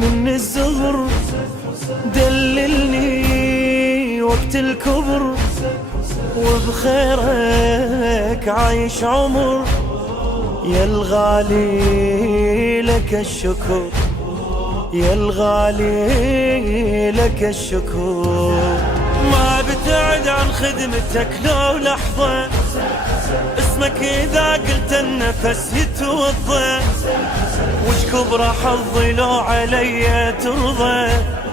من الزهر دللني وقت الكبر، وبخيرك عايش عمر. يا الغالي لك الشكر، يا الغالي لك الشكر. ما بتعد عن خدمتك لو لحظة، اسمك إذا قلت النفس يتوضى. وش كبر حظي لو علي ترضى،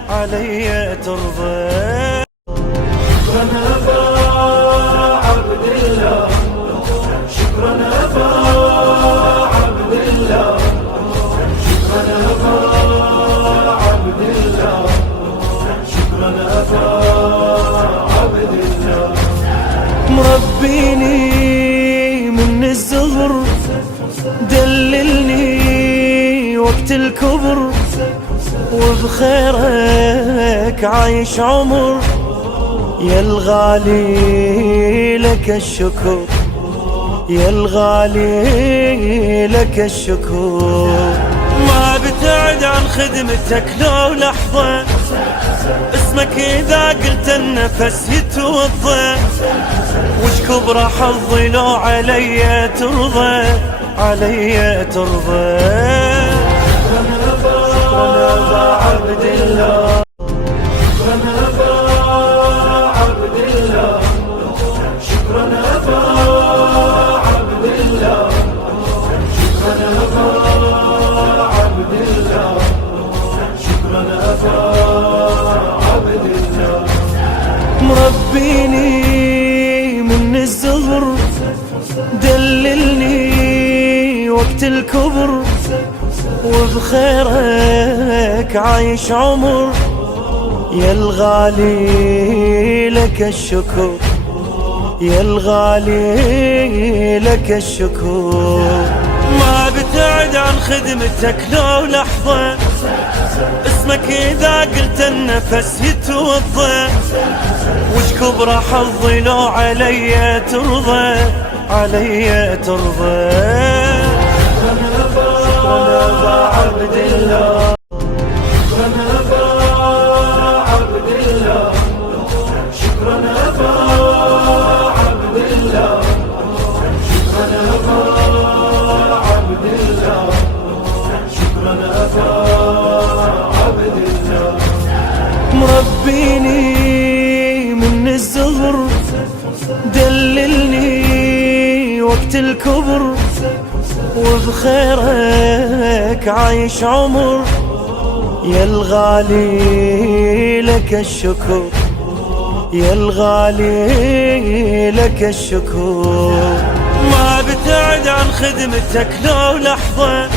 علي ترضى. شكرا أبا عبد الله، شكرا أبا عبد الله، شكرا أبا عبد الله، شكرا أبا عبد الله. مربيني من الزهر دللني وقت الكبر، وبخيرك عايش عمر. يا الغالي لك الشكر، يا الغالي لك الشكر. ما بتعد عن خدمتك لو لحظة، اسمك إذا قلت النفس يتوضى. وش كبر حظي لو علي ترضى، علي ترضى. شكرا أبا عبد الله، شكرا أبا عبد الله، شكرا أبا عبد الله، شكرا أبا عبد الله، شكرا أبا عبد الله. مربيني من الزهر دللني وقت الكبر، وبخيرك عايش عمر. يا الغالي لك الشكر، يا الغالي لك الشكر. ما بتعد عن خدمتك لو لحظة، اسمك إذا قلت النفس يتوضى. وش كبر حظي لو علي ترضى، علي ترضى. شكرا أبا عبد الله، شكرا أبا عبد الله، شكرا أبا عبد الله، شكرا أبا عبد الله، شكرا أبا عبد الله. مربيني من الزهر دللني وقت الكبر، وبخيرك عايش عمر. يا الغالي لك الشكر، يا الغالي لك الشكر. ما بتعد عن خدمتك لو لحظة،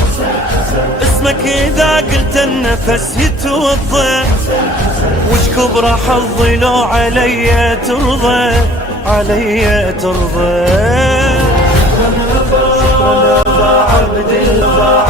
اسمك إذا قلت النفس يتوضى. وش كبر حظي لو علي ترضى، علي ترضى. شكرا أبا عبد الله.